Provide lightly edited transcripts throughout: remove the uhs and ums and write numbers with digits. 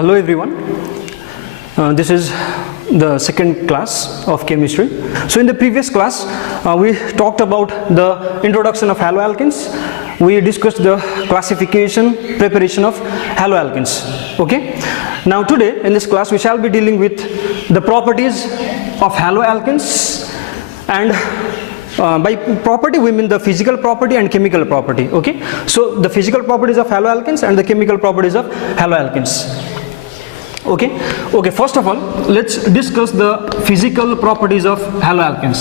Hello everyone. This is the second class of chemistry. So in the previous class, we talked about the introduction of haloalkanes. We discussed the classification, preparation of haloalkanes. Okay. Now today in this class we shall be dealing with the properties of haloalkanes, and by property we mean the physical property and chemical property. Okay. So the physical properties of haloalkanes and the chemical properties of haloalkanes. Okay. First of all, let's discuss the physical properties of haloalkanes.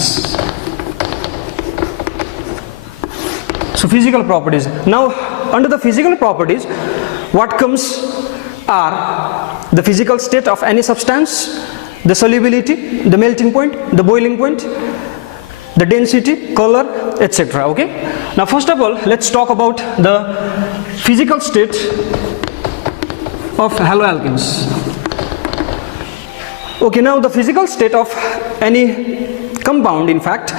So physical properties. Now under the physical properties, what comes are the physical state of any substance, the solubility, the melting point, the boiling point, the density, color, etc. Okay. Now first of all, let's talk about the physical state of haloalkanes. Okay, now the physical state of any compound, in fact,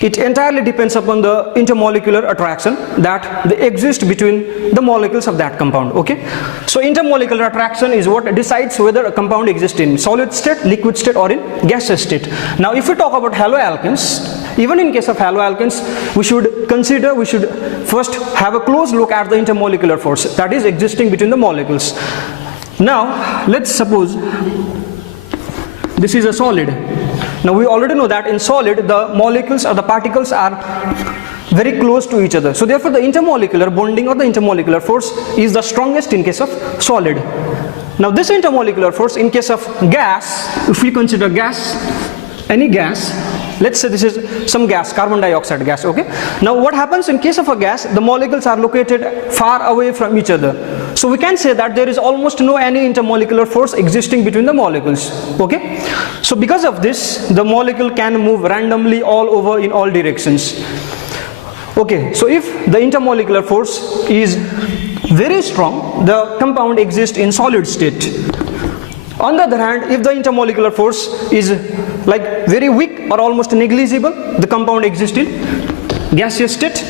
it entirely depends upon the intermolecular attraction that they exist between the molecules of that compound. Okay, so intermolecular attraction is what decides whether a compound exists in solid state, liquid state, or in gaseous state. Now if we talk about haloalkanes, even in case of haloalkanes, we should first have a close look at the intermolecular force that is existing between the molecules. Now let's suppose this is a solid. Now we already know that in solid the molecules or the particles are very close to each other. So therefore the intermolecular bonding or the intermolecular force is the strongest in case of solid. Now this intermolecular force in case of gas, if we consider gas, any gas, let's say this is some gas, carbon dioxide gas. Okay. Now what happens in case of a gas, the molecules are located far away from each other. So we can say that there is almost no any intermolecular force existing between the molecules. Okay. So because of this, the molecule can move randomly all over in all directions. Okay. So if the intermolecular force is very strong, the compound exists in solid state. On the other hand, if the intermolecular force is like very weak or almost negligible, the compound exists in gaseous state.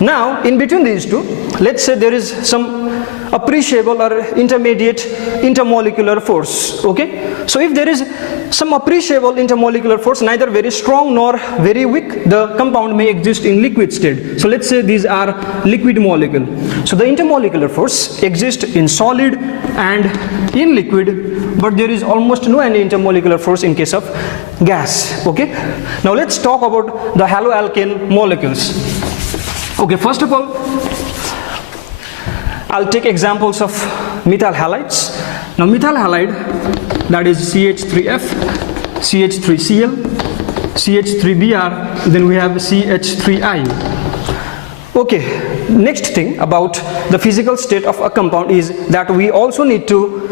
Now in between these two, let's say there is some appreciable or intermediate intermolecular force. Okay, so if there is some appreciable intermolecular force, neither very strong nor very weak, the compound may exist in liquid state. So let's say these are liquid molecule. So the intermolecular force exists in solid and in liquid, but there is almost no any intermolecular force in case of gas. Okay, now let's talk about the haloalkane molecules. Okay, first of all, I'll take examples of methyl halides. Now methyl halide, that is CH3F, CH3Cl, CH3Br, then we have CH3I. Okay, next thing about the physical state of a compound is that we also need to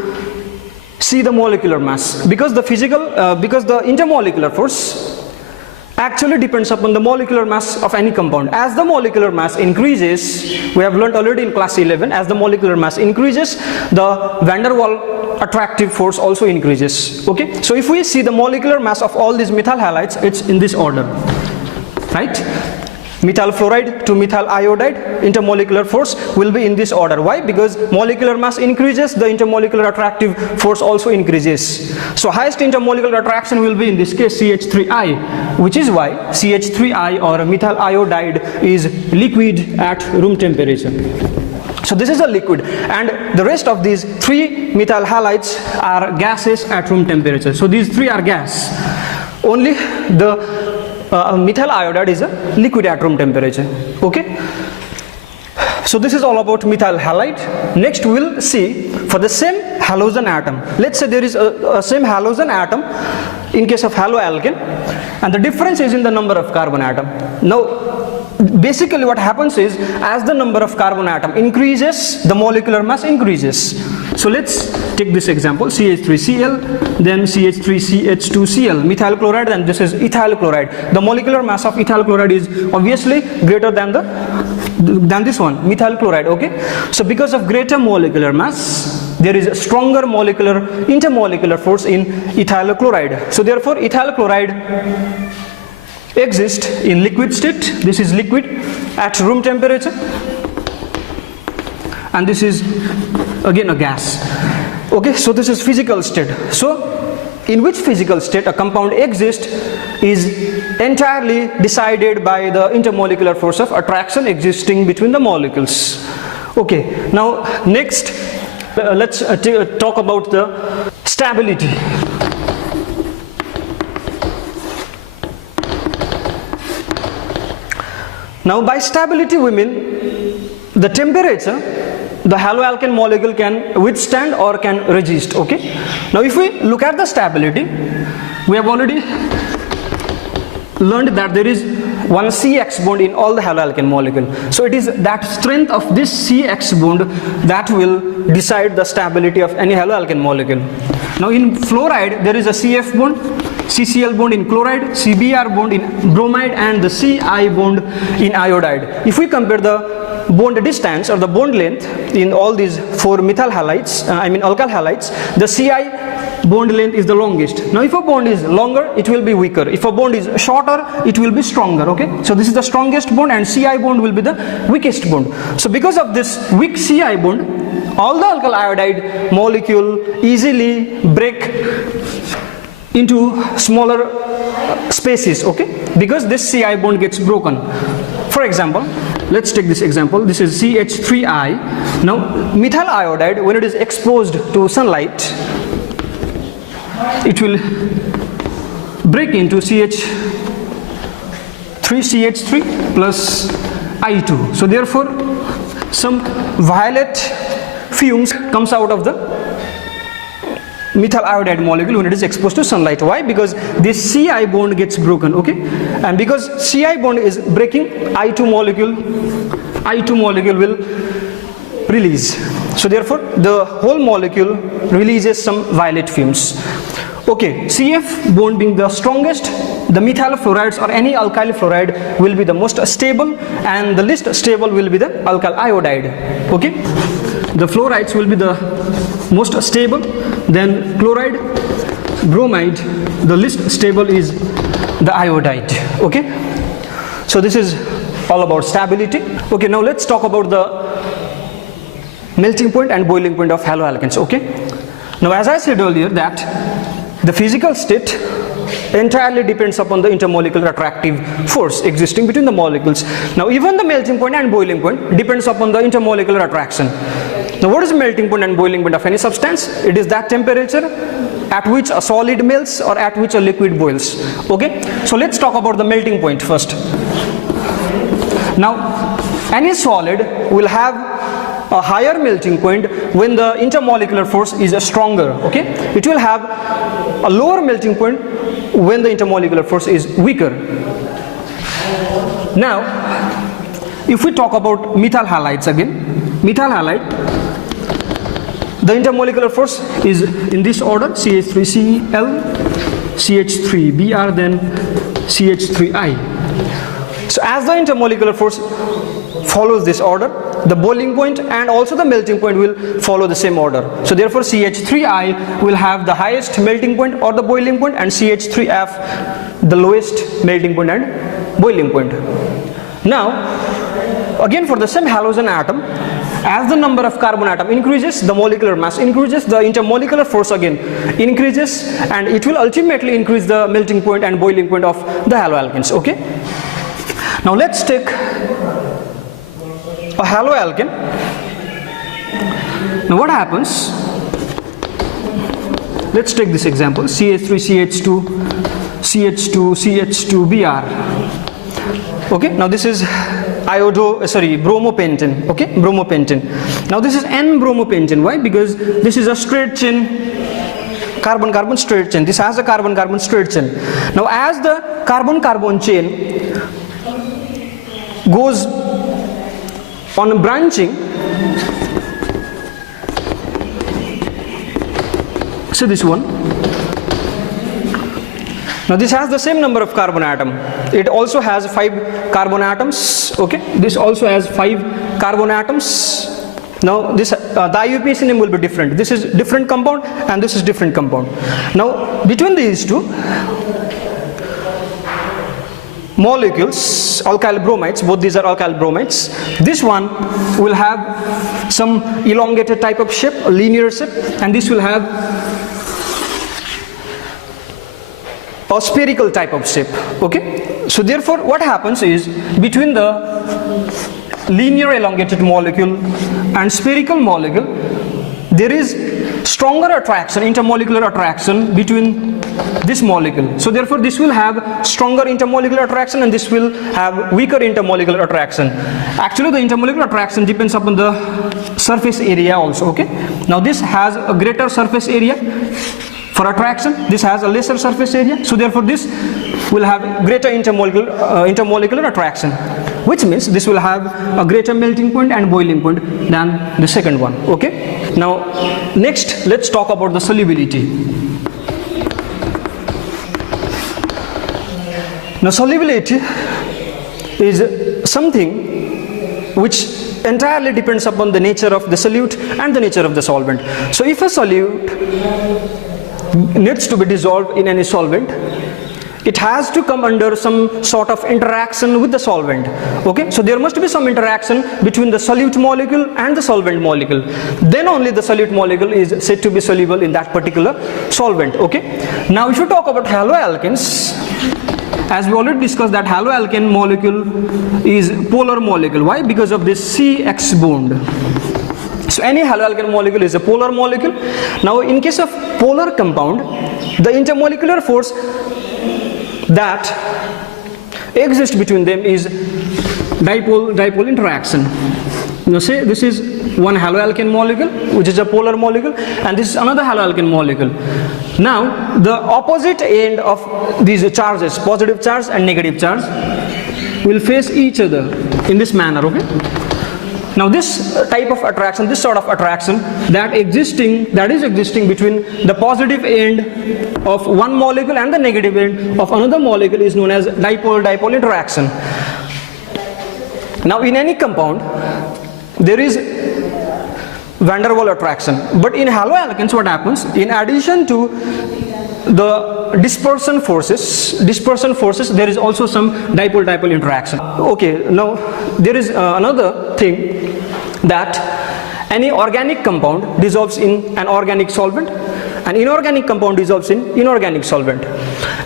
see the molecular mass, because the intermolecular force actually depends upon the molecular mass of any compound. As the molecular mass increases, we have learned already in class 11, as the molecular mass increases, the van der Waals attractive force also increases. Okay, so if we see the molecular mass of all these methyl halides, it's in this order, right? Methyl fluoride to methyl iodide, intermolecular force will be in this order. Why? Because molecular mass increases, the intermolecular attractive force also increases. So highest intermolecular attraction will be in this case CH3I, which is why CH3I or methyl iodide is liquid at room temperature. So this is a liquid, and the rest of these three methyl halides are gases at room temperature. So these three are gas. Only the methyl iodide is a liquid at room temperature. Okay, so this is all about methyl halide. Next we'll see for the same halogen atom. Let's say there is a same halogen atom in case of haloalkane, and the difference is in the number of carbon atom. Now basically what happens is, as the number of carbon atom increases, the molecular mass increases. So let's take this example, CH3Cl, then CH3CH2Cl, methyl chloride, and this is ethyl chloride. The molecular mass of ethyl chloride is obviously greater than this one, methyl chloride. Okay, so because of greater molecular mass, there is a stronger intermolecular force in ethyl chloride. So therefore ethyl chloride exists in liquid state. This is liquid at room temperature, and this is again a gas. Okay, so this is physical state. So in which physical state a compound exists is entirely decided by the intermolecular force of attraction existing between the molecules. Okay, now next let's talk about the stability. Now by stability we mean the temperature the haloalkane molecule can withstand or can resist. Okay, now if we look at the stability, we have already learned that there is one CX bond in all the haloalkane molecule. So it is that strength of this CX bond that will decide the stability of any haloalkane molecule. Now in fluoride there is a CF bond, CCl bond in chloride, CBr bond in bromide, and the Ci bond in iodide. If we compare the bond distance or the bond length in all these 4 methyl halides, alkyl halides, the Ci bond length is the longest. Now if a bond is longer, it will be weaker. If a bond is shorter, it will be stronger. Okay, so this is the strongest bond and Ci bond will be the weakest bond. So because of this weak Ci bond, all the alkyl iodide molecule easily break into smaller spaces. Okay, because this Ci bond gets broken. For example, let's take this example. This is CH3I. Now methyl iodide, when it is exposed to sunlight, it will break into CH3 plus I2. So therefore some violet fumes comes out of the methyl iodide molecule when it is exposed to sunlight. Why? Because this Ci bond gets broken. Okay, and because Ci bond is breaking, I2 molecule will release. So therefore the whole molecule releases some violet fumes. Okay, CF bond being the strongest, the methyl fluorides or any alkyl fluoride will be the most stable, and the least stable will be the alkyl iodide. Okay, the fluorides will be the most stable, then chloride, bromide, the least stable is the iodide. Okay, so this is all about stability. Okay, now let's talk about the melting point and boiling point of haloalkanes. Okay, now as I said earlier that the physical state entirely depends upon the intermolecular attractive force existing between the molecules. Now even the melting point and boiling point depends upon the intermolecular attraction. Now what is melting point and boiling point of any substance? It is that temperature at which a solid melts or at which a liquid boils. Okay, so let's talk about the melting point first. Now any solid will have a higher melting point when the intermolecular force is stronger. Okay, it will have a lower melting point when the intermolecular force is weaker. Now if we talk about methyl halides again, methyl halide, the intermolecular force is in this order: CH3Cl, CH3Br, then CH3I. So as the intermolecular force follows this order, the boiling point and also the melting point will follow the same order. So therefore CH3I will have the highest melting point or the boiling point, and CH3F the lowest melting point and boiling point. Now again for the same halogen atom, as the number of carbon atom increases, the molecular mass increases, the intermolecular force again increases, and it will ultimately increase the melting point and boiling point of the haloalkanes. Okay, now let's take a haloalkane. Now what happens? Let's take this example: CH3CH2 CH2CH2Br. Okay, now this is bromopentane. Okay, bromopentane. Now this is N-bromopentane. Why? Because this is a straight chain, carbon-carbon straight chain. This has a carbon-carbon straight chain. Now as the carbon-carbon chain goes on branching, so this one, now this has the same number of carbon atom. It also has 5 carbon atoms. Okay, this also has 5 carbon atoms. Now this the IUPAC name will be different. This is different compound and this is different compound. Now between these two, molecules, alkyl bromides, both these are alkyl bromides. This one will have some elongated type of shape, a linear shape, and this will have a spherical type of shape. Okay, so therefore what happens is, between the linear elongated molecule and spherical molecule, there is stronger attraction, intermolecular attraction between this molecule. So therefore this will have stronger intermolecular attraction and this will have weaker intermolecular attraction. Actually the intermolecular attraction depends upon the surface area also. Okay, now this has a greater surface area for attraction, this has a lesser surface area, so therefore this will have greater intermolecular attraction, which means this will have a greater melting point and boiling point than the second one. Okay, now next let's talk about the solubility. Now solubility is something which entirely depends upon the nature of the solute and the nature of the solvent. So if a solute needs to be dissolved in any solvent, it has to come under some sort of interaction with the solvent. Okay, so there must be some interaction between the solute molecule and the solvent molecule. Then only the solute molecule is said to be soluble in that particular solvent. Okay, now if you talk about haloalkanes, as we already discussed that haloalkane molecule is polar molecule. Why? Because of this CX bond. So any haloalkane molecule is a polar molecule. Now in case of polar compound, the intermolecular force that exists between them is dipole-dipole interaction. Now say this is one haloalkane molecule which is a polar molecule, and this is another haloalkane molecule. Now the opposite end of these charges, positive charge and negative charge, will face each other in this manner. Okay, now this type of attraction, this sort of attraction that is existing between the positive end of one molecule and the negative end of another molecule is known as dipole-dipole interaction. Now in any compound there is van der Waals attraction, but in haloalkanes what happens, in addition to the dispersion forces, there is also some dipole-dipole interaction. Okay, now there is another thing, that any organic compound dissolves in an organic solvent, an inorganic compound dissolves in inorganic solvent.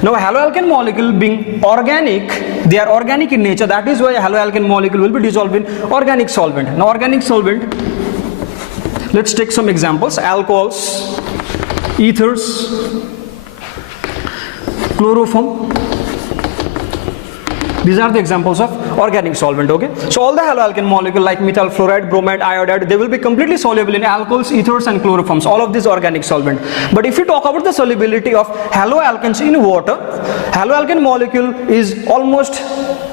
Now haloalkane molecule being organic, they are organic in nature, that is why a haloalkane molecule will be dissolved in organic solvent. Now organic solvent, let's take some examples: alcohols, ethers, chloroform. These are the examples of organic solvent. Okay, so all the haloalkane molecule like methyl fluoride, bromide, iodide, they will be completely soluble in alcohols, ethers and chloroforms, all of these organic solvent. But if you talk about the solubility of haloalkanes in water, haloalkane molecule is almost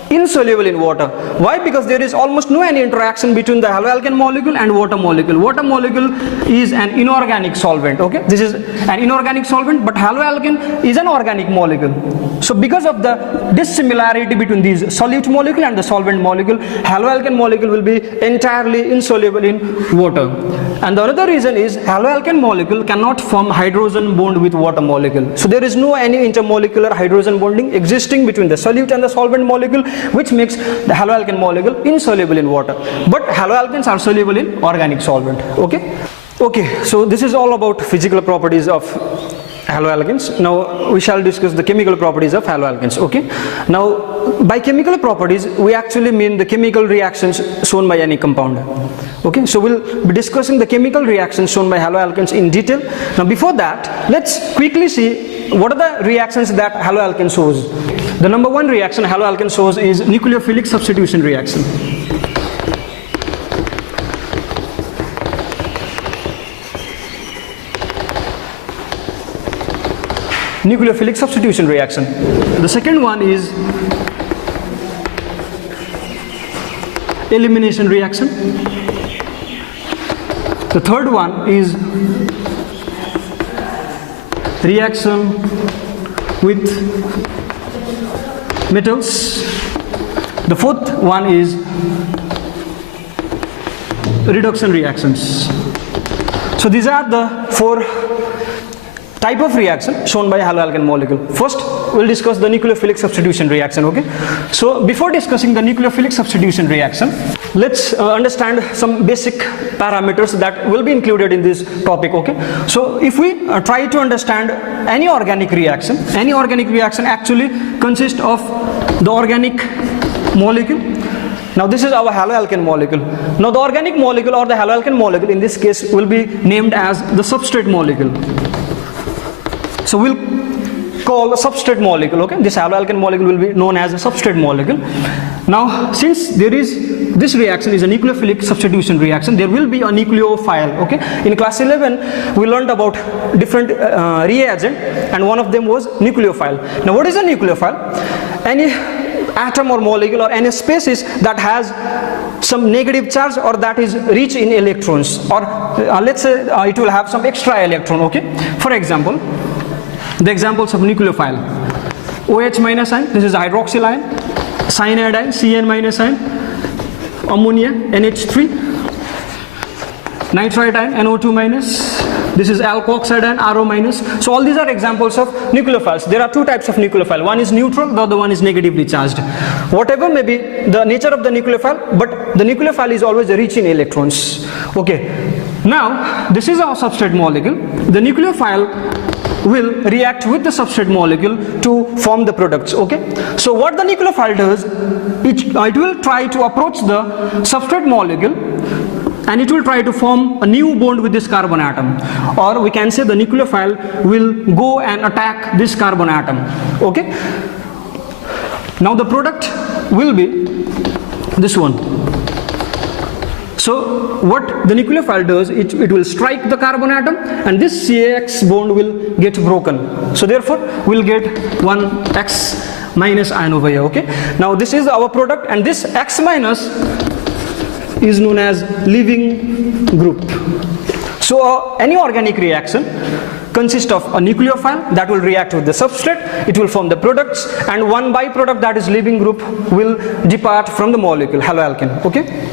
insoluble in water. Why? Because there is almost no any interaction between the haloalkane molecule and water molecule. Water molecule is an inorganic solvent. Okay, this is an inorganic solvent, but haloalkane is an organic molecule. So because of the dissimilarity between these solute molecule and the solvent molecule, haloalkane molecule will be entirely insoluble in water. And the other reason is haloalkane molecule cannot form hydrogen bond with water molecule. So there is no any intermolecular hydrogen bonding existing between the solute and the solvent molecule, which makes the haloalkane molecule insoluble in water. But haloalkanes are soluble in organic solvent. Okay, so this is all about physical properties of haloalkanes. Now we shall discuss the chemical properties of haloalkanes. Okay, now by chemical properties we actually mean the chemical reactions shown by any compound. Okay, so we'll be discussing the chemical reactions shown by haloalkanes in detail. Now before that, let's quickly see what are the reactions that haloalkane shows. The number one reaction haloalkane shows is nucleophilic substitution reaction. Nucleophilic substitution reaction. The second one is elimination reaction. The third one is reaction with metals. The fourth one is reduction reactions. So these are the four type of reaction shown by haloalkane molecule. First we'll discuss the nucleophilic substitution reaction. Okay, so before discussing the nucleophilic substitution reaction, let's understand some basic parameters that will be included in this topic. Okay, so if we try to understand any organic reaction actually consists of the organic molecule. Now this is our haloalkane molecule. Now the organic molecule or the haloalkane molecule in this case will be named as the substrate molecule. So we'll call a substrate molecule. Okay, this haloalkane molecule will be known as a substrate molecule. Now since this reaction is a nucleophilic substitution reaction, there will be a nucleophile. Okay, in class 11 we learned about different reagent, and one of them was nucleophile. Now what is a nucleophile? Any atom or molecule or any species that has some negative charge or that is rich in electrons, or let's say it will have some extra electron. Okay, for example, the examples of nucleophile: OH minus ion, this is hydroxyl ion; cyanide ion, Cn minus ion; ammonia, NH3; nitrite ion, NO2 minus; this is alkoxide and RO minus. So all these are examples of nucleophiles. There are two types of nucleophile. One is neutral, the other one is negatively charged. Whatever may be the nature of the nucleophile, but the nucleophile is always rich in electrons. Okay. Now this is our substrate molecule. The nucleophile will react with the substrate molecule to form the products. Okay. So what the nucleophile does, it will try to approach the substrate molecule, and it will try to form a new bond with this carbon atom, or we can say the nucleophile will go and attack this carbon atom. Okay. Now the product will be this one. So what the nucleophile does, it will strike the carbon atom, and this CX bond will get broken. So therefore we'll get one X minus ion over here. Okay. Now this is our product, and this X minus is known as leaving group. So any organic reaction consists of a nucleophile that will react with the substrate, it will form the products, and one byproduct, that is leaving group, will depart from the molecule, haloalkane. Okay.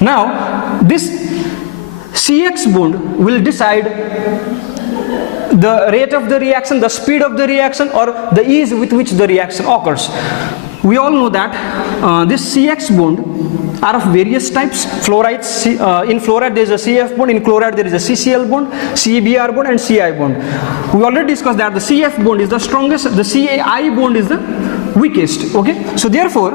Now this CX bond will decide the rate of the reaction, the speed of the reaction, or the ease with which the reaction occurs. We all know that this CX bond are of various types. Fluorides, in fluoride there is a CF bond, in chloride there is a CCl bond, CBr bond, and CI bond. We already discussed that the CF bond is the strongest, the CI bond is the weakest. Okay, so therefore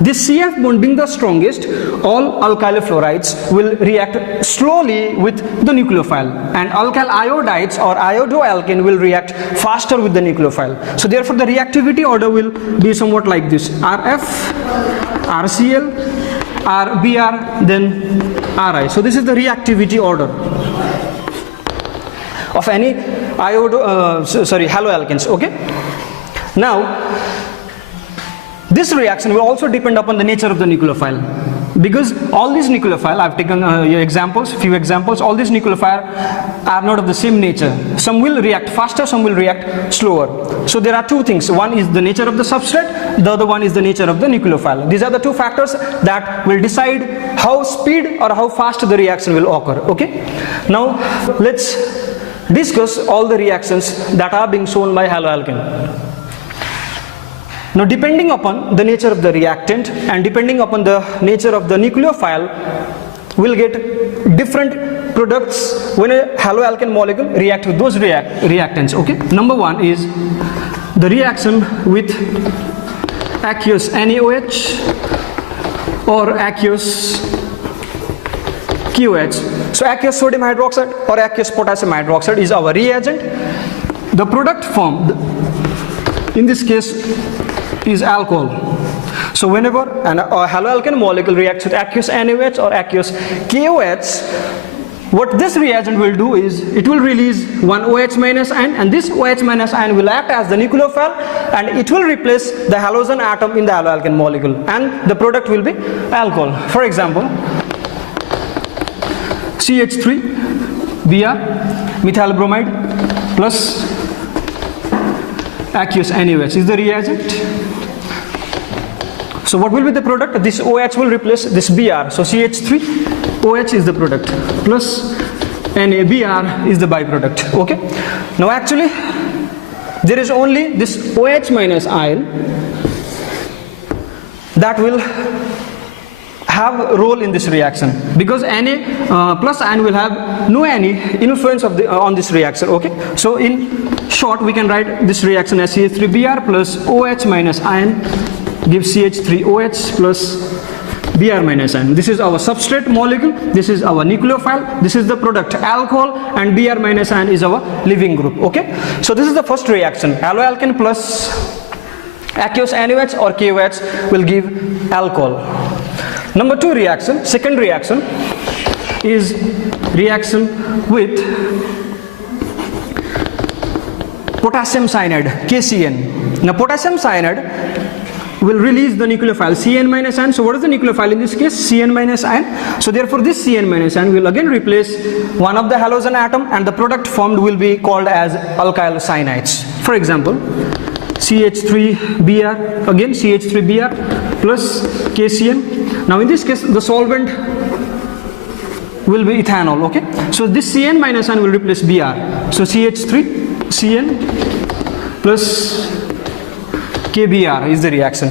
this CF bond being the strongest, all alkyl fluorides will react slowly with the nucleophile, and alkyl iodides or iodoalkane will react faster with the nucleophile. So therefore the reactivity order will be somewhat like this: RF, RCl, RBr, then RI. So this is the reactivity order of any haloalkanes. Okay. Now this reaction will also depend upon the nature of the nucleophile, because all these nucleophile, I've taken few examples, all these nucleophile are not of the same nature. Some will react faster, some will react slower. So there are two things: one is the nature of the substrate, the other one is the nature of the nucleophile. These are the two factors that will decide how speed or how fast the reaction will occur. Okay. Now let's discuss all the reactions that are being shown by haloalkane. Now depending upon the nature of the reactant and depending upon the nature of the nucleophile, we'll get different products when a haloalkane molecule reacts with those reactants. Okay. Number one is the reaction with aqueous NaOH or aqueous KOH. So aqueous sodium hydroxide or aqueous potassium hydroxide is our reagent. The product formed in this case is alcohol. So whenever a haloalkane molecule reacts with aqueous NaOH or aqueous KOH, what this reagent will do is it will release one OH minus ion, and this OH minus ion will act as the nucleophile, and it will replace the halogen atom in the haloalkane molecule, and the product will be alcohol. For example, CH3 Br methyl bromide plus aqueous NaOH is the reagent. So what will be the product? This OH will replace this Br. So CH3 OH is the product plus NaBr is the byproduct. Okay. Now actually there is only this OH minus ion that will have a role in this reaction, because Na plus ion will have no any influence of on this reaction. Okay, so in short we can write this reaction as CH3Br plus OH minus ion gives CH3OH plus Br minus ion. This is our substrate molecule, this is our nucleophile, this is the product alcohol, and Br minus ion is our leaving group. Okay, so this is the first reaction. Haloalkane plus aqueous NaOH or KOH will give alcohol. Number 2 reaction, second reaction is reaction with potassium cyanide, KCN. Now potassium cyanide will release the nucleophile Cn minus ion. So what is the nucleophile in this case? Cn minus ion. So therefore this Cn minus ion will again replace one of the halogen atom, and the product formed will be called as alkyl cyanides. For example, CH3Br, again CH3Br plus KCN. Now in this case the solvent will be ethanol. Okay, so this Cn minus ion will replace Br. So CH3 Cn plus KBr is the reaction.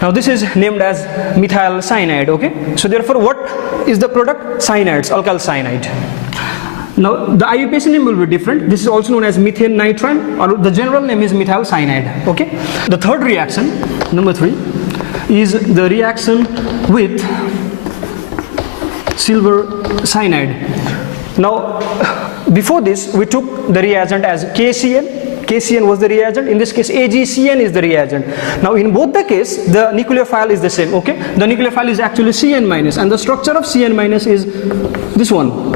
Now this is named as methyl cyanide. Okay, so therefore what is the product? Cyanides, alkyl cyanide. Now the IUPAC name will be different. This is also known as methane nitrile, or the general name is methyl cyanide. Okay, the third reaction, number 3, is the reaction with silver cyanide. Now before this we took the reagent as KCN. KCN was the reagent. In this case AgCN is the reagent. Now in both the case the nucleophile is the same. Okay, the nucleophile is actually Cn minus, and the structure of Cn minus is this one.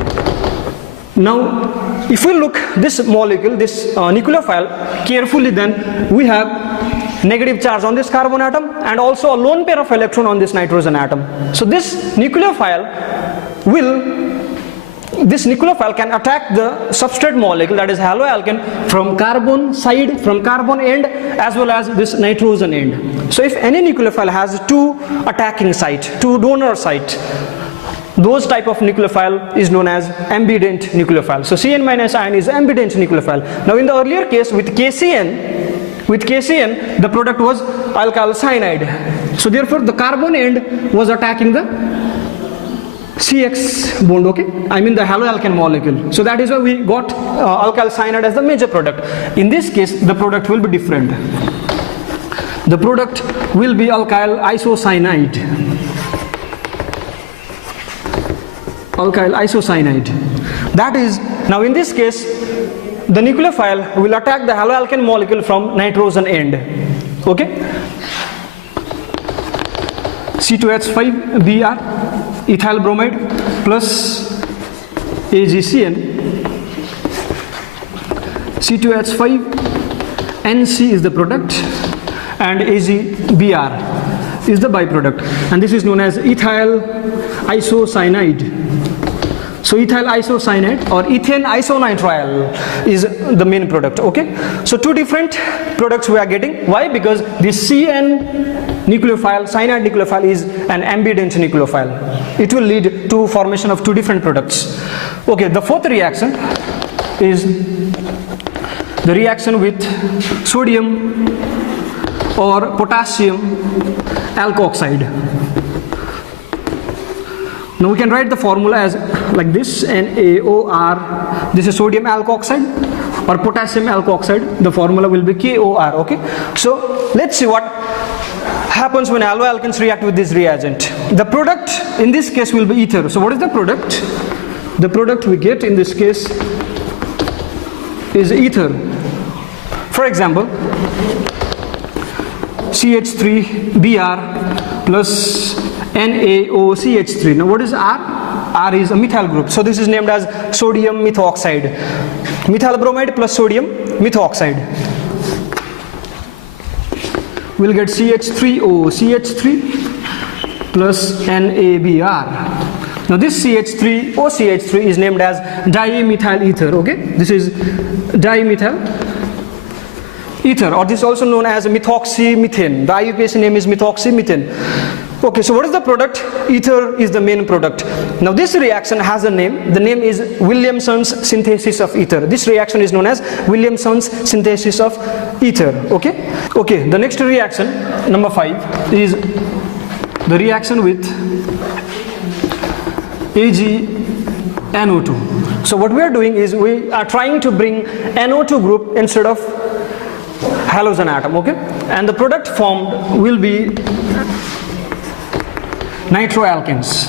Now if we look this molecule, this nucleophile carefully, then we have negative charge on this carbon atom and also a lone pair of electron on this nitrogen atom. So this nucleophile can attack the substrate molecule, that is haloalkane, from carbon side, from carbon end, as well as this nitrogen end. So if any nucleophile has 2 attacking site, 2 donor site, those type of nucleophile is known as ambident nucleophile. So Cn minus ion is ambident nucleophile. Now in the earlier case with KCN, the product was alkyl cyanide. So therefore the carbon end was attacking the CX bond, okay, I mean the haloalkane molecule. So that is why we got alkyl cyanide as the major product. In this case the product will be different. The product will be alkyl isocyanide. Alkyl isocyanide. That is, now in this case the nucleophile will attack the haloalkane molecule from nitrogen end. Okay, C2H5Br ethyl bromide plus AgCN, C2H5 NC is the product and AgBr is the byproduct, and this is known as ethyl isocyanide. So ethyl isocyanide or ethane isonitrile is the main product. Okay, so 2 different products we are getting. Why? Because this Cn nucleophile, cyanide nucleophile, is an ambident nucleophile. It will lead to formation of 2 different products. Okay, the fourth reaction is the reaction with sodium or potassium alkoxide. Now we can write the formula as like this, NaOR. This is sodium alkoxide or potassium alkoxide. The formula will be KOR. Okay, so let's see what happens when haloalkanes react with this reagent. The product in this case will be ether. So what is the product? The product we get in this case is ether. For example, CH3Br plus NaOCH3. Now what is R? R is a methyl group. So this is named as sodium methoxide. Methyl bromide plus sodium methoxide. We'll get CH3O, CH3 plus NaBr. Now this CH3OCH3 is named as dimethyl ether. Okay, this is dimethyl ether, or this is also known as methoxymethane. The IUPAC name is methoxymethane. Okay, so what is the product? Ether is the main product. Now this reaction has a name. The name is Williamson's synthesis of ether. This reaction is known as Williamson's synthesis of ether. Okay. Okay. The next reaction, number 5, is the reaction with AgNO2. So what we are doing is we are trying to bring NO2 group instead of halogen atom. Okay. And the product formed will be nitroalkanes.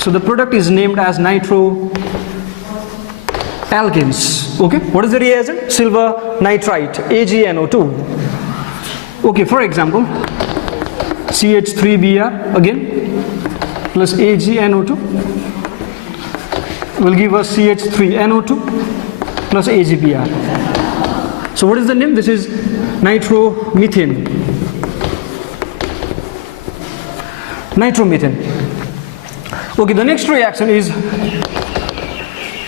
So the product is named as nitroalkanes. Okay. What is the reagent? Silver nitrite, AgNO2. Okay. For example, CH3Br again plus AgNO2 will give us CH3NO2 plus AgBr. So what is the name? This is nitromethane. Nitromethane. Okay, the next reaction is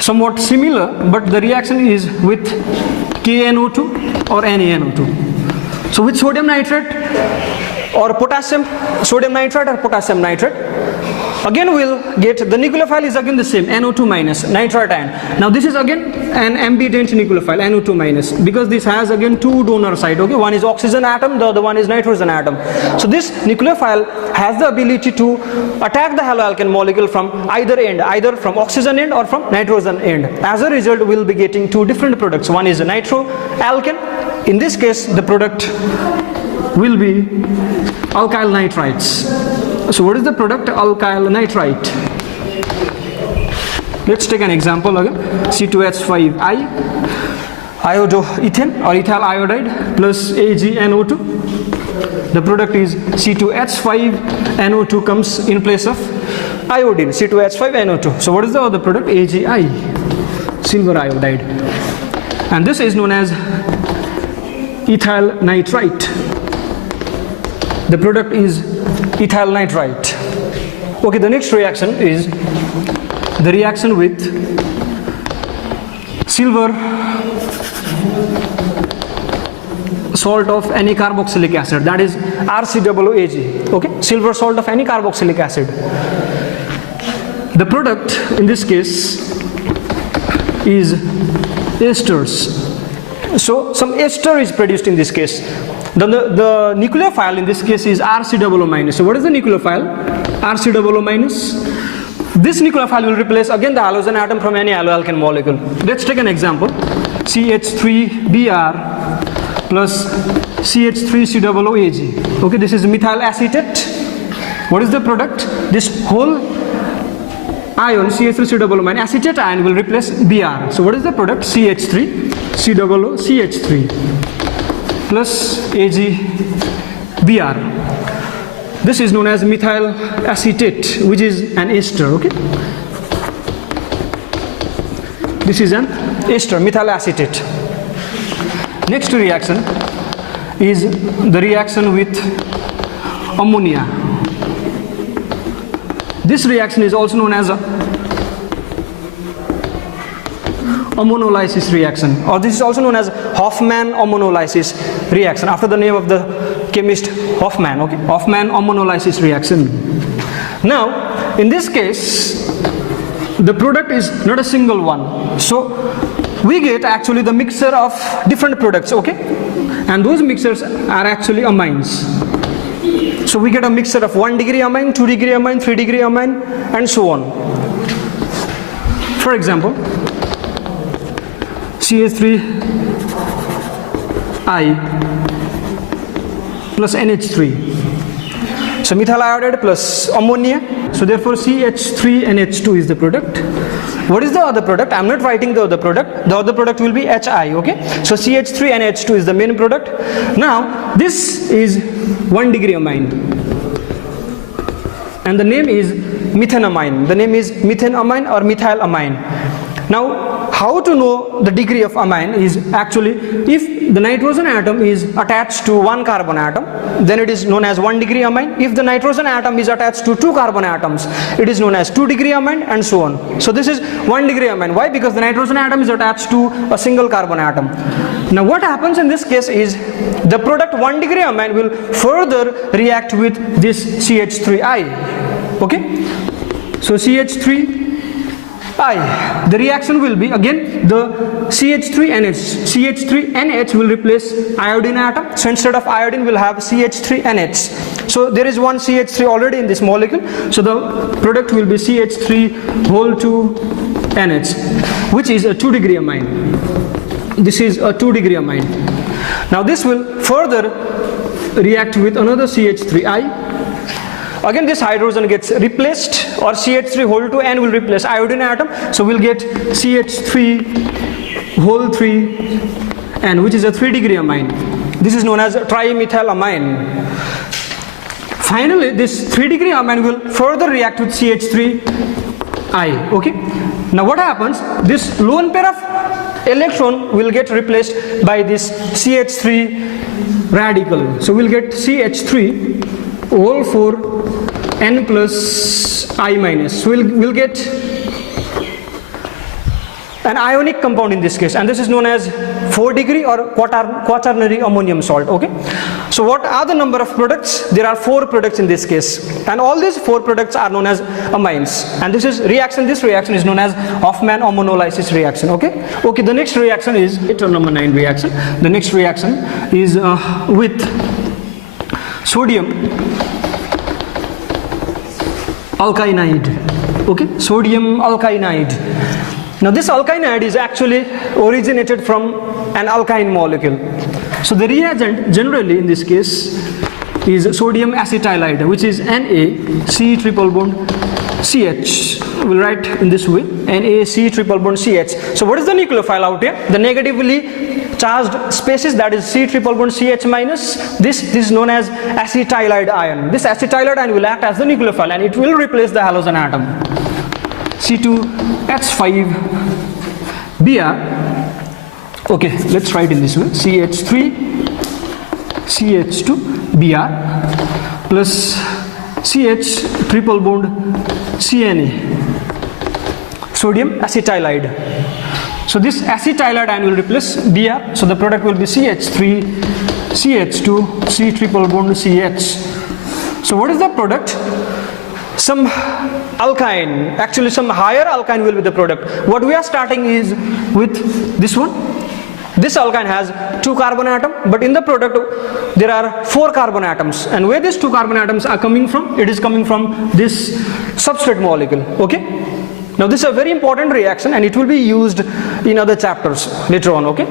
somewhat similar, but the reaction is with KNO2 or NaNO2. So with sodium nitrate or potassium, sodium nitrate or potassium nitrate, again we'll get the nucleophile is again the same, NO2 minus, nitrite ion. Now this is again an ambident nucleophile, NO2 minus, because this has again two donor side. Okay, one is oxygen atom, the other one is nitrogen atom. So this nucleophile has the ability to attack the haloalkane molecule from either end, either from oxygen end or from nitrogen end. As a result, we'll be getting two different products. One is a nitroalkane. In this case, the product will be alkyl nitrites. So what is the product? Alkyl nitrite. Let's take an example again. C2H5I, iodoethane or ethyl iodide plus AgNO2. The product is C2H5NO2 comes in place of iodine, C2H5NO2. So what is the other product? AgI, silver iodide. And this is known as ethyl nitrite. The product is ethyl nitrite. Okay, the next reaction is the reaction with silver salt of any carboxylic acid, that is RCOOAg. Okay, silver salt of any carboxylic acid. The product in this case is esters. So some ester is produced in this case. The nucleophile in this case is RCOO minus. So what is the nucleophile? RCOO minus. This nucleophile will replace again the halogen atom from any haloalkane molecule. Let's take an example. CH3Br plus CH3COOAg. Okay, this is methyl acetate. What is the product? This whole ion CH3COO minus acetate ion will replace Br. So what is the product? CH3COOCH3 plus AgBr. This is known as methyl acetate, which is an ester. Okay, this is an ester, methyl acetate. Next reaction is the reaction with ammonia. This reaction is also known as a ammonolysis reaction, or this is also known as Hofmann ammonolysis reaction, after the name of the chemist Hofmann. Okay, Hofmann ammonolysis reaction. Now in this case the product is not a single one, so we get actually the mixture of different products. Okay, and those mixtures are actually amines. So we get a mixture of 1 degree amine, 2 degree amine, 3 degree amine, and so on. For example, CH3I plus NH3. So methyl iodide plus ammonia. So therefore CH3NH2 is the product. What is the other product? I am not writing the other product. The other product will be HI. Okay. So CH3NH2 is the main product. Now this is 1 degree amine, and the name is methanamine. The name is methanamine or methylamine. Now how to know the degree of amine is actually, if the nitrogen atom is attached to one carbon atom, then it is known as 1 degree amine. If the nitrogen atom is attached to 2 carbon atoms, it is known as 2 degree amine, and so on. So this is 1 degree amine. Why? Because the nitrogen atom is attached to a single carbon atom. Now what happens in this case is the product 1 degree amine will further react with this CH3I. Okay. So CH3I. The reaction will be again the CH3NH. CH3NH will replace iodine atom. So instead of iodine, we'll have CH3NH. So there is one CH3 already in this molecule. So the product will be CH3(2)NH, which is a 2-degree amine. This is a 2-degree amine. Now this will further react with another CH3I. Again this hydrogen gets replaced, or CH3(2)N will replace iodine atom. So we'll get CH3(3)N, which is a 3-degree amine. This is known as trimethylamine. Finally, this 3-degree amine will further react with CH3I. Okay. Now what happens? This lone pair of electron will get replaced by this CH3 radical. So we'll get CH3(4)N plus I minus. So we'll get an ionic compound in this case, and this is known as 4-degree or quaternary ammonium salt. Okay. So what are the number of products? There are 4 products in this case, and all these 4 products are known as amines. And this reaction is known as Hofmann ammonolysis reaction. Okay. Okay. The next reaction is number 9 reaction. The next reaction is with sodium alkynide. Okay. Sodium alkynide. Now this alkynide is actually originated from an alkyne molecule. So the reagent generally in this case is sodium acetylide, which is NaC(CH). We'll write in this way, NaC(CH). So what is the nucleophile out here? The negatively charged species, that is C(CH) minus. This is known as acetylide ion. This acetylide ion will act as the nucleophile, and it will replace the halogen atom. C2H5Br. Okay, let's write in this way, CH3CH2Br plus CH(CNA), sodium acetylide. So this acetylide ion will replace Br. So the product will be CH3CH2 C(CH). So what is the product? Some alkyne, actually some higher alkyne will be the product. What we are starting is with this one. This alkyne has 2 carbon atoms, but in the product there are 4 carbon atoms. And where these 2 carbon atoms are coming from? It is coming from this substrate molecule. Okay. Now this is a very important reaction, and it will be used in other chapters later on. Okay.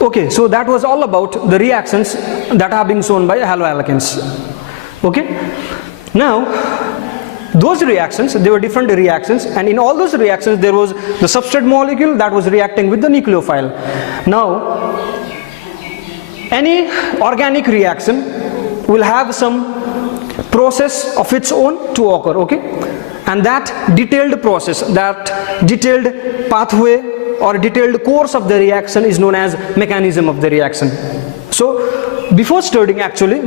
Okay. So that was all about the reactions that are being shown by haloalkanes. Okay. Now those reactions, they were different reactions, and in all those reactions there was the substrate molecule that was reacting with the nucleophile. Now any organic reaction will have some process of its own to occur. Okay. And that detailed process, that detailed pathway or detailed course of the reaction is known as mechanism of the reaction. So before studying actually,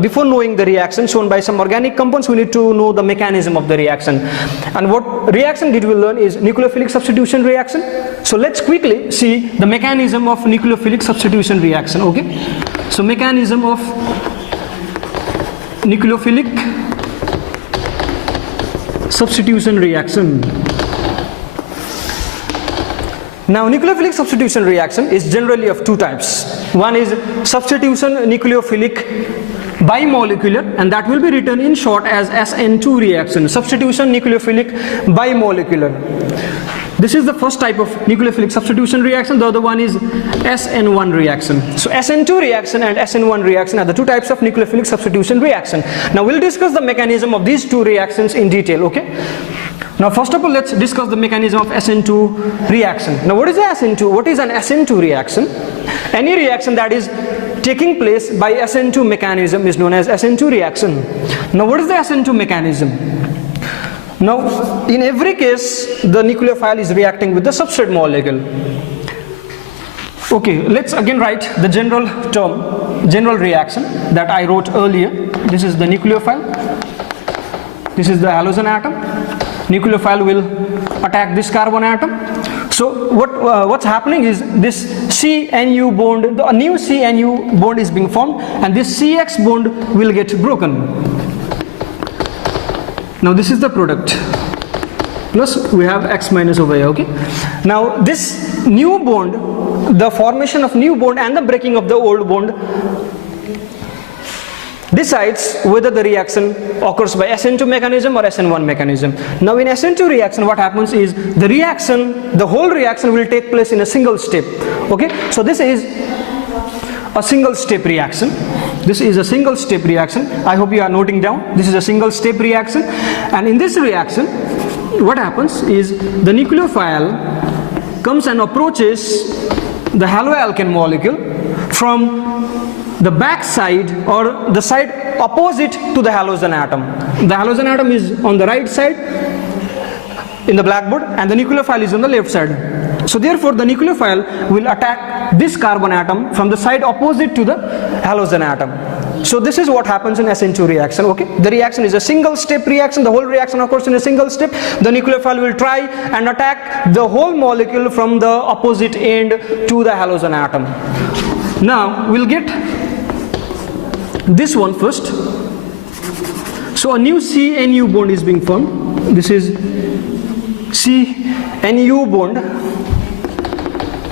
before knowing the reaction shown by some organic compounds, we need to know the mechanism of the reaction. And what reaction did we learn is nucleophilic substitution reaction. So let's quickly see the mechanism of nucleophilic substitution reaction. Okay. So mechanism of nucleophilic substitution reaction. Now nucleophilic substitution reaction is generally of 2 types. One is substitution nucleophilic bimolecular, and that will be written in short as Sn2 reaction. Substitution nucleophilic bimolecular. This is the first type of nucleophilic substitution reaction. The other one is Sn1 reaction. So Sn2 reaction and Sn1 reaction are the 2 types of nucleophilic substitution reaction. Now we'll discuss the mechanism of these 2 reactions in detail. Okay. Now first of all, let's discuss the mechanism of Sn2 reaction. Now what is the Sn2? What is an Sn2 reaction? Any reaction that is taking place by Sn2 mechanism is known as Sn2 reaction. Now what is the Sn2 mechanism? Now in every case the nucleophile is reacting with the substrate molecule. Okay, let's again write the general reaction that I wrote earlier. This is the nucleophile. This is the halogen atom. Nucleophile will attack this carbon atom. So what's happening is this CNU bond, a new CNU bond is being formed, and this CX bond will get broken. Now this is the product. plus we have X minus over here. Okay. Now this new bond, the formation of new bond and the breaking of the old bond decides whether the reaction occurs by Sn2 mechanism or Sn1 mechanism. Now in Sn2 reaction, what happens is the reaction, the whole reaction will take place in a single step. Okay, so this is a single step reaction. This is a single step reaction. I hope you are noting down. This is a single step reaction, and in this reaction what happens is the nucleophile comes and approaches the haloalkane molecule from the back side or the side opposite to the halogen atom. The halogen atom is on the right side in the blackboard and the nucleophile is on the left side. So therefore the nucleophile will attack this carbon atom from the side opposite to the halogen atom. So this is what happens in Sn2 reaction. Okay, the reaction is a single step reaction. The whole reaction occurs in a single step. The nucleophile will try and attack the whole molecule from the opposite end to the halogen atom. Now we'll get this one first. So a new CNU bond is being formed. This is CNU bond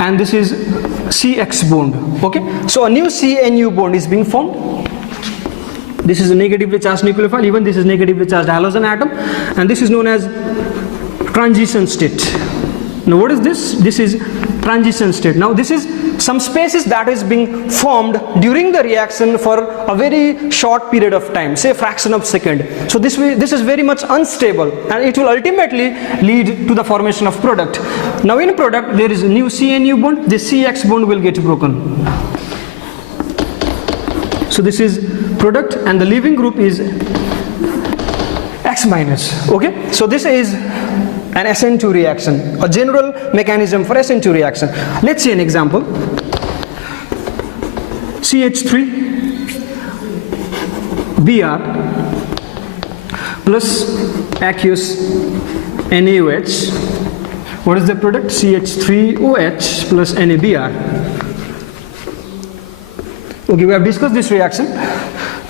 and this is CX bond. Okay, so a new CNU bond is being formed. This is a negatively charged nucleophile, even this is negatively charged halogen atom, and this is known as transition state. Now what is this? This is transition state. Now this is some spaces that is being formed during the reaction for a very short period of time, say fraction of second. So this is very much unstable and it will ultimately lead to the formation of product. Now in product there is a new CNU bond, this CX bond will get broken. So this is product and the leaving group is X minus. Okay, so this is an Sn2 reaction, a general mechanism for Sn2 reaction. Let's see an example. CH3 Br plus aqueous NaOH. What is the product? CH3OH plus NaBr. Okay, we have discussed this reaction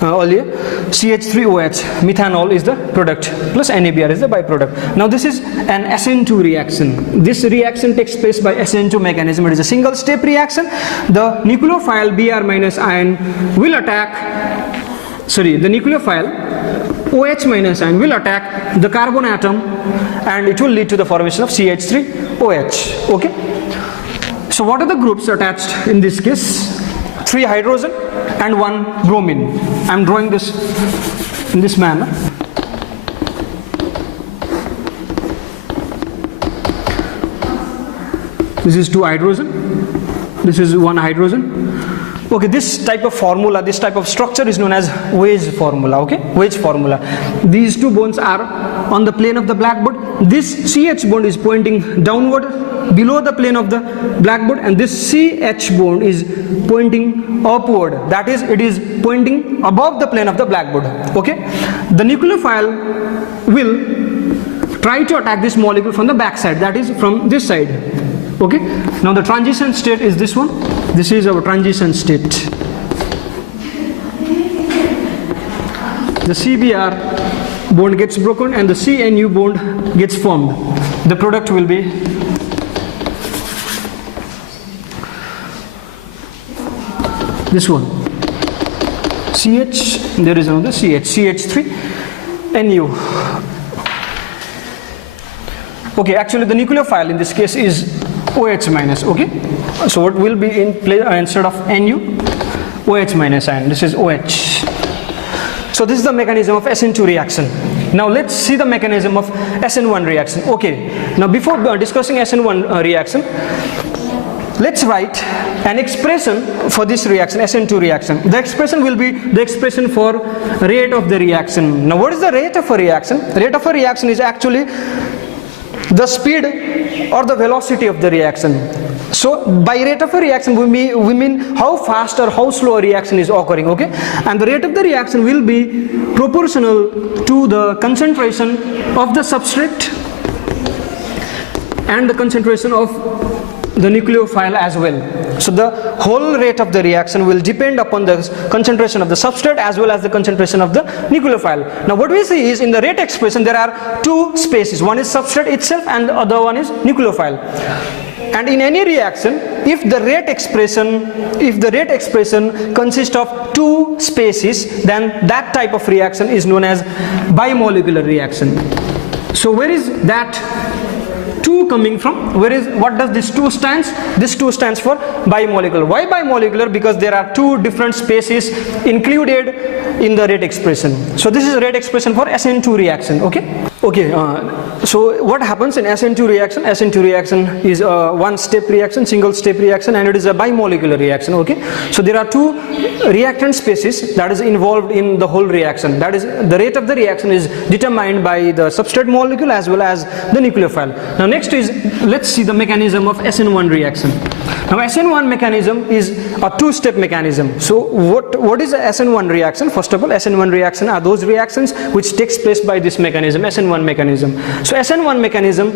earlier. CH3OH, methanol is the product plus NaBr is the byproduct. Now this is an Sn2 reaction. This reaction takes place by Sn2 mechanism. It is a single step reaction. The nucleophile Br minus ion will attack, the nucleophile OH minus ion will attack the carbon atom and it will lead to the formation of CH3OH. Okay. So what are the groups attached in this case? 3 hydrogen and 1 bromine. I am drawing this in this manner. This is 2 hydrogen. This is 1 hydrogen. Okay, this type of formula, this type of structure is known as wedge formula. Okay, wedge formula. These 2 bonds are on the plane of the blackboard. This CH bond is pointing downward below the plane of the blackboard and this CH bond is pointing upward, that is it is pointing above the plane of the blackboard. Okay, the nucleophile will try to attack this molecule from the back side, that is from this side. Okay, now the transition state is this one. This is our transition state. The CBr bond gets broken and the CNU bond gets formed. The product will be this one. CH, there is another CH, CH3 NU. Okay, actually the nucleophile in this case is OH minus. Okay, so what will be in place instead of NU? OH minus ion. This is OH. So this is the mechanism of Sn2 reaction. Now let's see the mechanism of Sn1 reaction. Okay, now before discussing Sn1 reaction, let's write an expression for this reaction, Sn2 reaction. The expression will be the expression for rate of the reaction. Now what is the rate of a reaction? Rate of a reaction is actually the speed or the velocity of the reaction. So by rate of a reaction we mean how fast or how slow a reaction is occurring. Okay, and the rate of the reaction will be proportional to the concentration of the substrate and the concentration of the nucleophile as well. So the whole rate of the reaction will depend upon the concentration of the substrate as well as the concentration of the nucleophile. Now what we see is in the rate expression there are two spaces, one is substrate itself and the other one is nucleophile. And in any reaction, if the rate expression consists of two spaces, then that type of reaction is known as bimolecular reaction. So where is that 2 coming from? What does this 2 stands? This 2 stands for bimolecular. Why bimolecular? Because there are two different spaces included in the rate expression. So this is a rate expression for Sn2 reaction. Okay, so what happens in Sn2 reaction? Sn2 reaction is a one-step reaction, single-step reaction, and it is a bimolecular reaction. Okay, so there are two reactant spaces that is involved in the whole reaction. That is, the rate of the reaction is determined by the substrate molecule as well as the nucleophile. Now next is, let's see the mechanism of Sn1 reaction. Now Sn1 mechanism is a two-step mechanism. So what is a Sn1 reaction? First of all, Sn1 reaction are those reactions which takes place by this mechanism, Sn1 mechanism. So Sn1 mechanism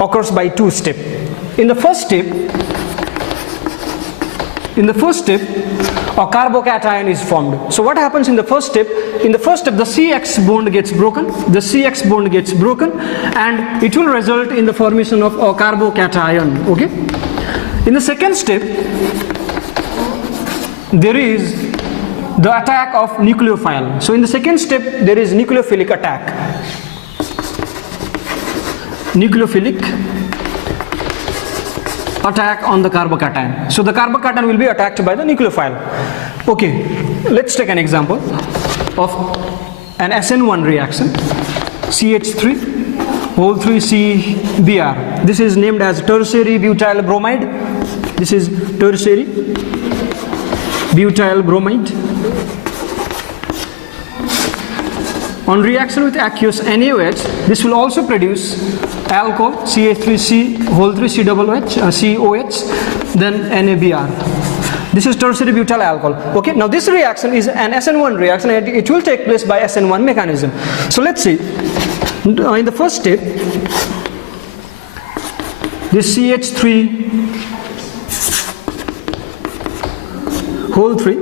occurs by two steps. In the first step, a carbocation is formed. So what happens in the first step? In the first step, the CX bond gets broken. The CX bond gets broken, and it will result in the formation of a carbocation. Okay. In the second step, there is the attack of nucleophile. So in the second step, there is nucleophilic attack. Nucleophilic attack on the carbocation. So the carbocation will be attacked by the nucleophile. Okay, let's take an example of an Sn1 reaction. CH3 whole 3 CBr. This is named as tertiary butyl bromide. This is tertiary butyl bromide. On reaction with aqueous NaOH, this will also produce alcohol, CH3C whole 3 COOH, then NaBr. This is tertiary butyl alcohol. Okay, now this reaction is an Sn1 reaction and it will take place by Sn1 mechanism. So let's see. In the first step, this CH3 whole 3,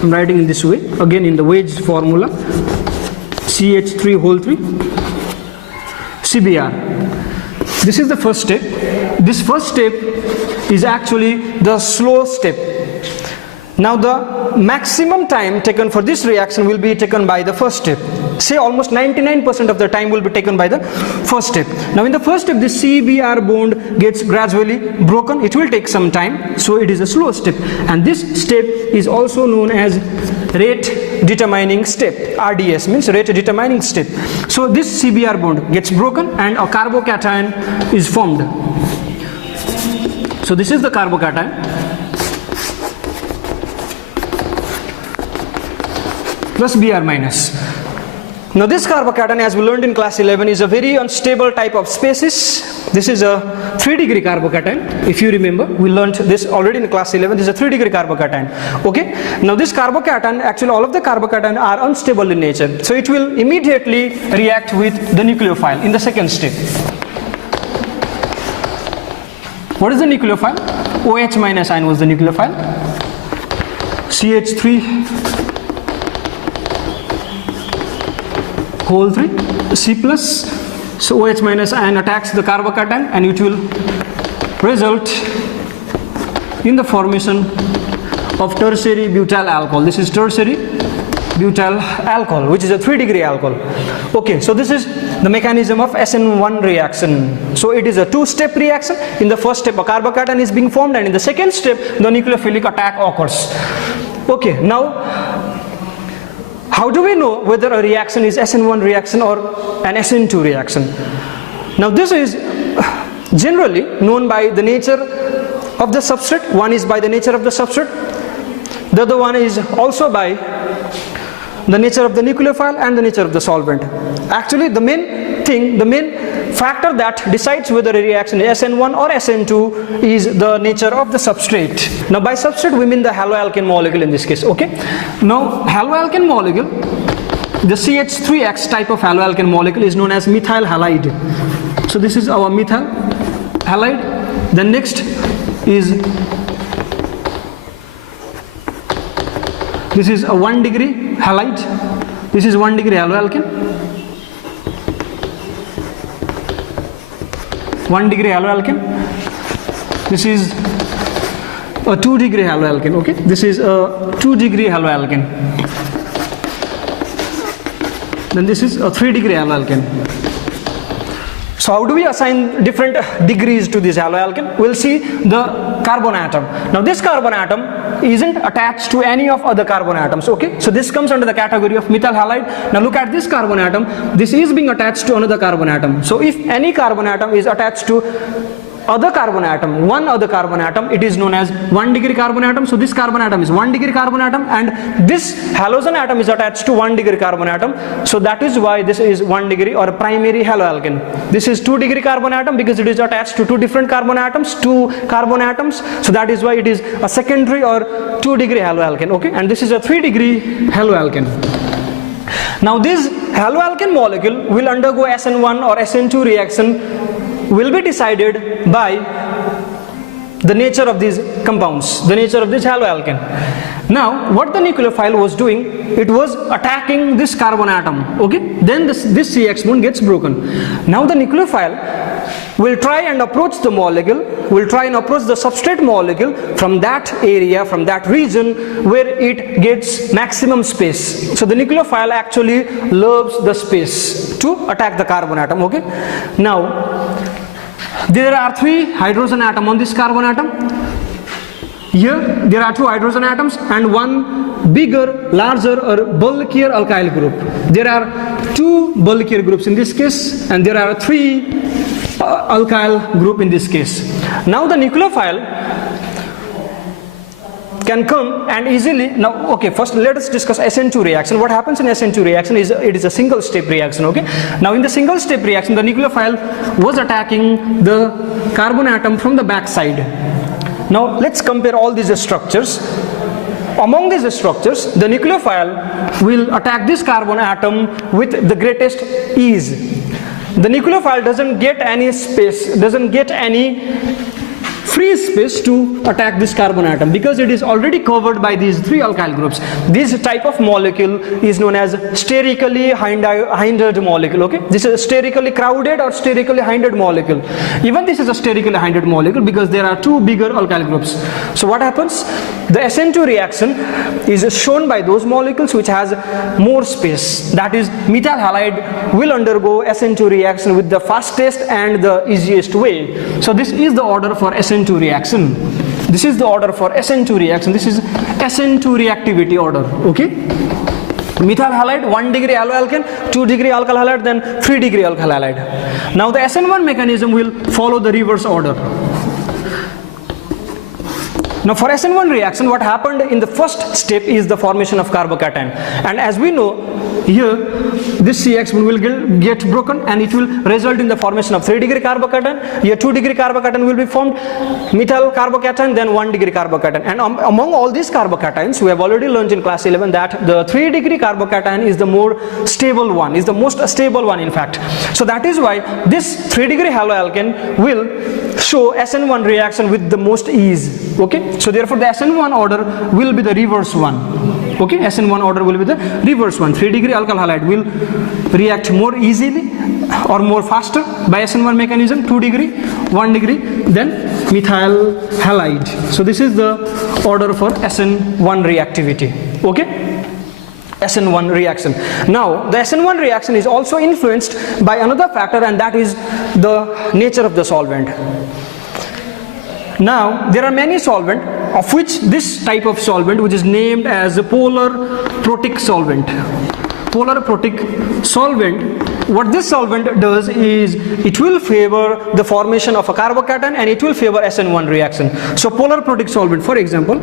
I'm writing in this way, again in the Wade's formula, CH3 whole 3 CBr. This is the first step. This first step is actually the slow step. Now the maximum time taken for this reaction will be taken by the first step. Say almost 99% of the time will be taken by the first step. Now in the first step, this CBr bond gets gradually broken. It will take some time, so it is a slow step. And this step is also known as rate determining step. RDS means rate determining step. So this CBr bond gets broken and a carbocation is formed. So this is the carbocation plus Br minus. Now this carbocation, as we learned in class 11, is a very unstable type of species. This is a 3 degree carbocation. If you remember, we learned this already in class 11. This is a 3 degree carbocation. Okay. Now this carbocation, actually all of the carbocation are unstable in nature. So it will immediately react with the nucleophile in the second step. What is the nucleophile? OH minus ion was the nucleophile. CH3 whole 3 C plus. So OH minus ion attacks the carbocation and it will result in the formation of tertiary butyl alcohol. This is tertiary butyl alcohol, which is a 3 degree alcohol. Okay, so this is the mechanism of Sn1 reaction. So it is a two-step reaction. In the first step, a carbocation is being formed, and in the second step, the nucleophilic attack occurs. Okay, now how do we know whether a reaction is Sn1 reaction or an Sn2 reaction? Now this is generally known by the nature of the substrate. One is by the nature of the substrate. The other one is also by the nature of the nucleophile and the nature of the solvent. Actually the main factor that decides whether a reaction is Sn1 or Sn2 is the nature of the substrate. Now by substrate we mean the haloalkane molecule in this case. Okay. Now haloalkane molecule, the CH3X type of haloalkane molecule is known as methyl halide. So this is our methyl halide. Then next is, this is a 1 degree halide, this is 1 degree haloalkane, 1 degree haloalkane, this is a 2 degree haloalkane, okay, this is a 2 degree haloalkane, then this is a 3 degree haloalkane. So how do we assign different degrees to this haloalkane? We'll see the carbon atom. Now this carbon atom isn't attached to any of other carbon atoms, okay? So this comes under the category of methyl halide. Now look at this carbon atom. This is being attached to another carbon atom. So if any carbon atom is attached to other carbon atom, one other carbon atom, it is known as 1 degree carbon atom. So this carbon atom is 1 degree carbon atom, and this halogen atom is attached to 1 degree carbon atom. So that is why this is 1 degree or a primary haloalkane. This is 2 degree carbon atom because it is attached to two different carbon atoms, two carbon atoms. So that is why it is a secondary or 2 degree haloalkane, okay? And this is a 3 degree haloalkane. Now this haloalkane molecule will undergo Sn1 or Sn2 reaction, will be decided by the nature of these compounds, the nature of this haloalkane. Now what the nucleophile was doing, it was attacking this carbon atom, okay? Then this CX bond gets broken. Now the nucleophile will try and approach the molecule, will try and approach the substrate molecule from that area, from that region where it gets maximum space. So the nucleophile actually loves the space to attack the carbon atom, okay? Now there are 3 hydrogen atoms on this carbon atom. Here there are 2 hydrogen atoms and 1 bigger, larger or bulkier alkyl group. There are 2 bulkier groups in this case, and there are 3 alkyl group in this case. Now the nucleophile can come and easily, now okay, first let us discuss Sn2 reaction. What happens in Sn2 reaction is it is a single step reaction, okay? Now in the single step reaction, the nucleophile was attacking the carbon atom from the back side. Now let's compare all these structures. Among these structures, the nucleophile will attack this carbon atom with the greatest ease. The nucleophile doesn't get any space, doesn't get any free space to attack this carbon atom because it is already covered by these 3 alkyl groups. This type of molecule is known as sterically hindered molecule, okay? This is a sterically crowded or sterically hindered molecule. Even this is a sterically hindered molecule because there are 2 bigger alkyl groups. So what happens? The Sn2 reaction is shown by those molecules which has more space. That is, methyl halide will undergo Sn2 reaction with the fastest and the easiest way. So this is the order for Sn2 reaction. This is the order for Sn2 reaction. This is Sn2 reactivity order, okay? Methyl halide, 1 degree haloalkane, 2 degree alkyl halide, then 3 degree alkyl halide. Now the Sn1 mechanism will follow the reverse order. Now for Sn1 reaction, what happened in the first step is the formation of carbocation. And as we know, here this CX will get broken and it will result in the formation of 3 degree carbocation. Here 2 degree carbocation will be formed, methyl carbocation, then 1 degree carbocation. And among all these carbocations, we have already learned in class 11 that the 3 degree carbocation is the more stable one, is the most stable one in fact. So that is why this 3 degree haloalkane will show Sn1 reaction with the most ease, okay? So therefore the Sn1 order will be the reverse one, okay? Sn1 order will be the reverse one. 3 degree alkyl halide will react more easily or more faster by Sn1 mechanism, 2 degree, 1 degree, then methyl halide. So this is the order for Sn1 reactivity, okay? Sn1 reaction. Now the Sn1 reaction is also influenced by another factor, and that is the nature of the solvent. Now there are many solvents, of which this type of solvent, which is named as a polar protic solvent. Polar protic solvent, what this solvent does is it will favor the formation of a carbocation and it will favor Sn1 reaction. So polar protic solvent, for example,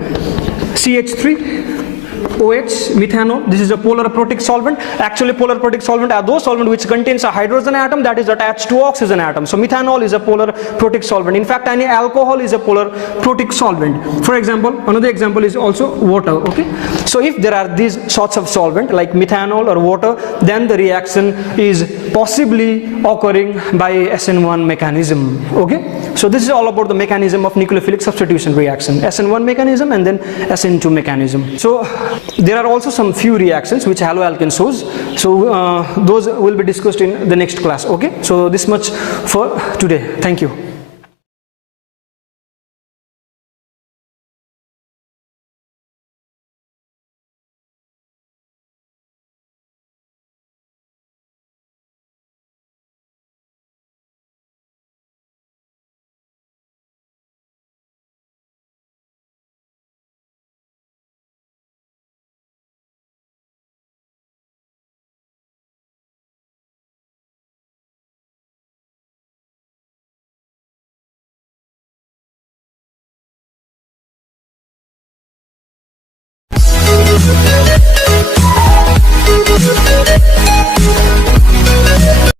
CH3 OH, methanol, this is a polar protic solvent. Actually polar protic solvent are those solvents which contains a hydrogen atom that is attached to oxygen atom. So methanol is a polar protic solvent. In fact, any alcohol is a polar protic solvent. For example, another example is also water, okay? So if there are these sorts of solvent like methanol or water, then the reaction is possibly occurring by Sn1 mechanism, okay? So this is all about the mechanism of nucleophilic substitution reaction, Sn1 mechanism and then Sn2 mechanism. So there are also some few reactions which haloalkane shows. So those will be discussed in the next class. Okay, so this much for today. Thank you.